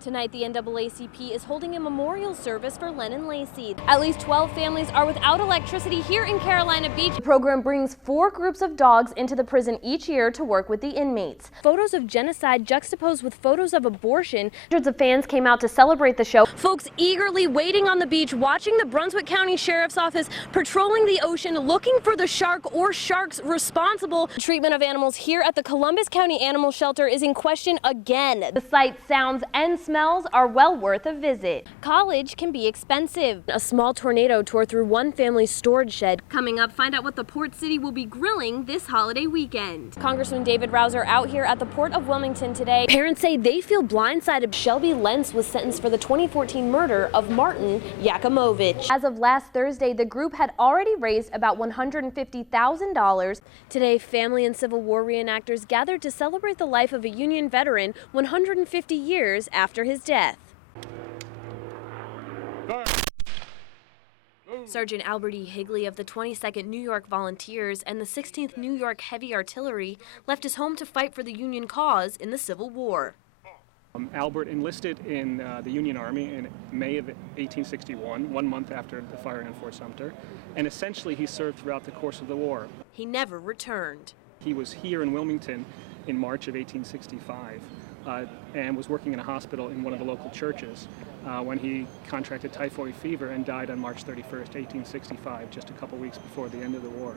Tonight, the NAACP is holding a memorial service for Len and Lacey. At least 12 families are without electricity here in Carolina Beach. The program brings 4 groups of dogs into the prison each year to work with the inmates. Photos of genocide juxtaposed with photos of abortion. Hundreds of fans came out to celebrate the show. Folks eagerly waiting on the beach, watching the Brunswick County Sheriff's Office patrolling the ocean, looking for the shark or sharks responsible. The treatment of animals here at the Columbus County Animal Shelter is in question again. The sights, sounds, and smells are well worth a visit. College can be expensive. A small tornado tore through one family's storage shed. Coming up, find out what the port city will be grilling this holiday weekend. Congressman David Rouser out here at the Port of Wilmington today. Parents say they feel blindsided. Shelby Lentz was sentenced for the 2014 murder of Martin Yakowenko. As of last Thursday, the group had already raised about $150,000. Today, family and Civil War reenactors gathered to celebrate the life of a Union veteran 150 years after his death. Sergeant Albert E. Higley of the 22nd New York Volunteers and the 16th New York Heavy Artillery left his home to fight for the Union cause in the Civil War. Albert enlisted in the Union Army in May of 1861, 1 month after the firing on Fort Sumter, and essentially he served throughout the course of the war. He never returned. He was here in Wilmington in March of 1865 and was working in a hospital in one of the local churches when he contracted typhoid fever and died on March 31st, 1865, just a couple weeks before the end of the war.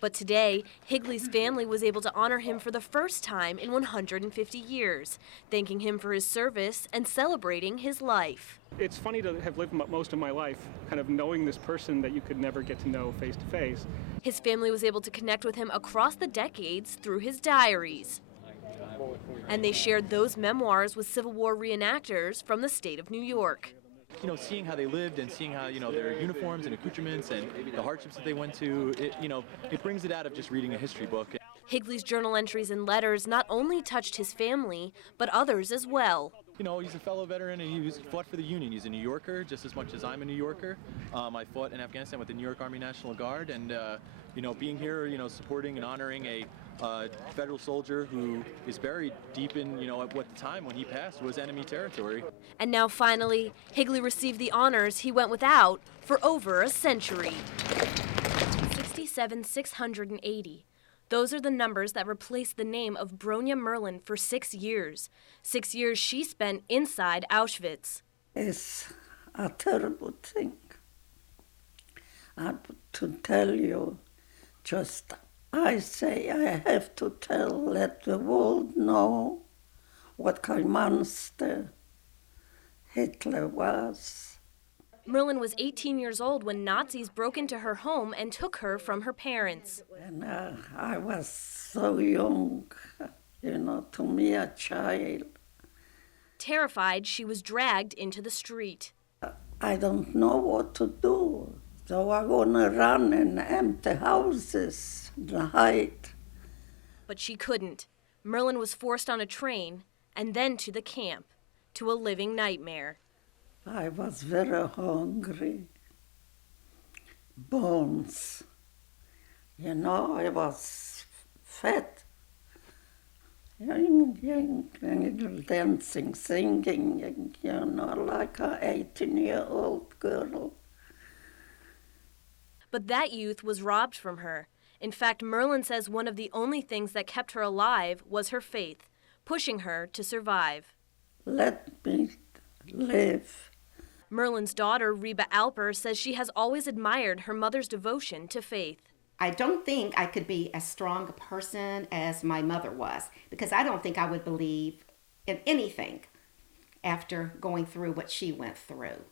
But today, Higley's family was able to honor him for the first time in 150 years, thanking him for his service and celebrating his life. It's funny to have lived most of my life kind of knowing this person that you could never get to know face to face. His family was able to connect with him across the decades through his diaries. And they shared those memoirs with Civil War reenactors from the state of New York. You know, seeing how they lived and seeing how, their uniforms and accoutrements and the hardships that they went to, it brings it out of just reading a history book. Higley's journal entries and letters not only touched his family, but others as well. You know, he's a fellow veteran and he fought for the Union. He's a New Yorker just as much as I'm a New Yorker. I fought in Afghanistan with the New York Army National Guard and, being here, supporting and honoring a federal soldier who is buried deep in, at what time when he passed was enemy territory. And now finally, Higley received the honors he went without for over a century. 67,680. Those are the numbers that replaced the name of Bronya Merlin for 6 years. 6 years she spent inside Auschwitz. It's a terrible thing. And to tell you, just I say I have to let the world know what kind of monster Hitler was. Merlin was 18 years old when Nazis broke into her home and took her from her parents. And I was so young, to me a child. Terrified, she was dragged into the street. I don't know what to do, so I'm gonna run in empty houses and hide. But she couldn't. Merlin was forced on a train and then to the camp, to a living nightmare. I was very hungry. Bones. I was fat. Dancing, singing, like an 18-year-old girl. But that youth was robbed from her. In fact, Merlin says one of the only things that kept her alive was her faith, pushing her to survive. Let me live. Merlin's daughter, Reba Alper, says she has always admired her mother's devotion to faith. I don't think I could be as strong a person as my mother was, because I don't think I would believe in anything after going through what she went through.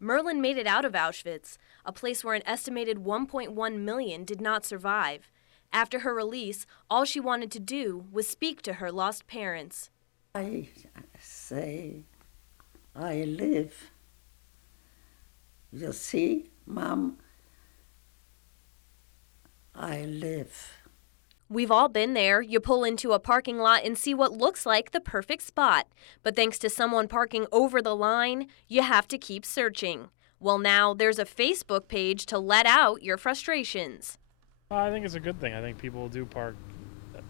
Merlin made it out of Auschwitz, a place where an estimated 1.1 million did not survive. After her release, all she wanted to do was speak to her lost parents. I say, I live. You see, Mom, I live. We've all been there. You pull into a parking lot and see what looks like the perfect spot. But thanks to someone parking over the line, you have to keep searching. Well, now there's a Facebook page to let out your frustrations. I think it's a good thing. I think people do park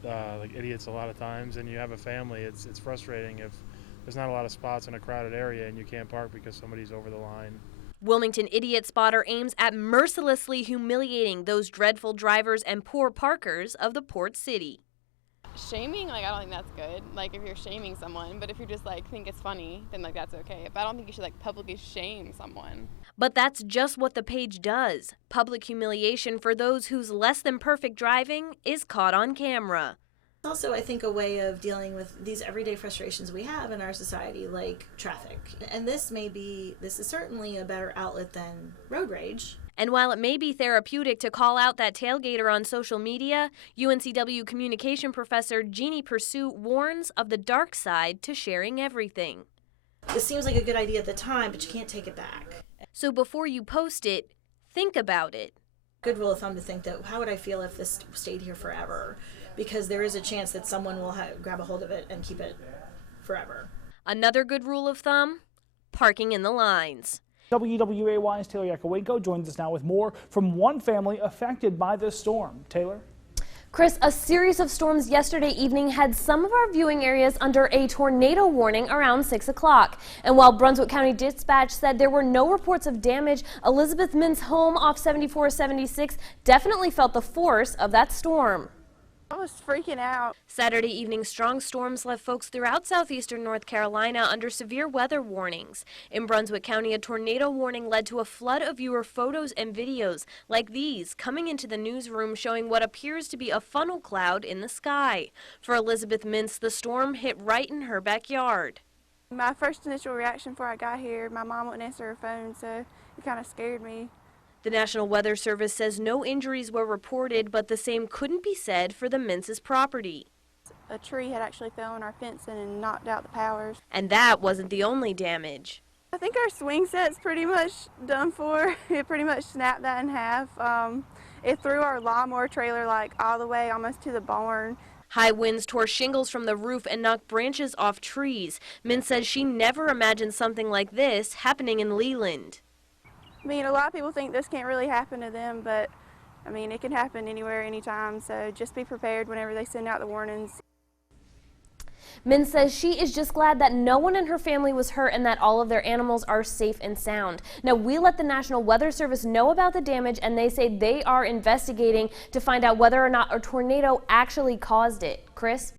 like idiots a lot of times, and you have a family. It's frustrating if there's not a lot of spots in a crowded area and you can't park because somebody's over the line. Wilmington Idiot Spotter aims at mercilessly humiliating those dreadful drivers and poor parkers of the port city. Shaming, like, I don't think that's good, like, if you're shaming someone, but if you're just, like, think it's funny, then, like, that's okay. But I don't think you should, like, publicly shame someone. But that's just what the page does. Public humiliation for those whose less than perfect driving is caught on camera. It's also, I think, a way of dealing with these everyday frustrations we have in our society, like traffic. And this is certainly a better outlet than road rage. And while it may be therapeutic to call out that tailgater on social media, UNCW communication professor Jeannie Pursuit warns of the dark side to sharing everything. It seems like a good idea at the time, but you can't take it back. So before you post it, think about it. Good rule of thumb to think that, how would I feel if this stayed here forever? Because there is a chance that someone will grab a hold of it and keep it forever. Another good rule of thumb, parking in the lines. WWAY's Taylor Yakowenko joins us now with more from one family affected by this storm. Taylor? Chris, a series of storms yesterday evening had some of our viewing areas under a tornado warning around 6 o'clock. And while Brunswick County Dispatch said there were no reports of damage, Elizabeth Mint's home off 7476 definitely felt the force of that storm. I was freaking out. Saturday evening, strong storms left folks throughout southeastern North Carolina under severe weather warnings. In Brunswick County, a tornado warning led to a flood of viewer photos and videos like these coming into the newsroom showing what appears to be a funnel cloud in the sky. For Elizabeth Mintz, the storm hit right in her backyard. My first initial reaction before I got here, my mom wouldn't answer her phone, so it kind of scared me. The National Weather Service says no injuries were reported, but the same couldn't be said for the Mintz's property. A tree had actually fell on our fencing and knocked out the powers. And that wasn't the only damage. I think our swing set's pretty much done for. It pretty much snapped that in half. It threw our lawnmower trailer like all the way almost to the barn. High winds tore shingles from the roof and knocked branches off trees. Mintz says she never imagined something like this happening in Leland. I mean, a lot of people think this can't really happen to them, but I mean, it can happen anywhere, anytime, so just be prepared whenever they send out the warnings. Mintz says she is just glad that no one in her family was hurt and that all of their animals are safe and sound. Now, we let the National Weather Service know about the damage, and they say they are investigating to find out whether or not a tornado actually caused it. Chris?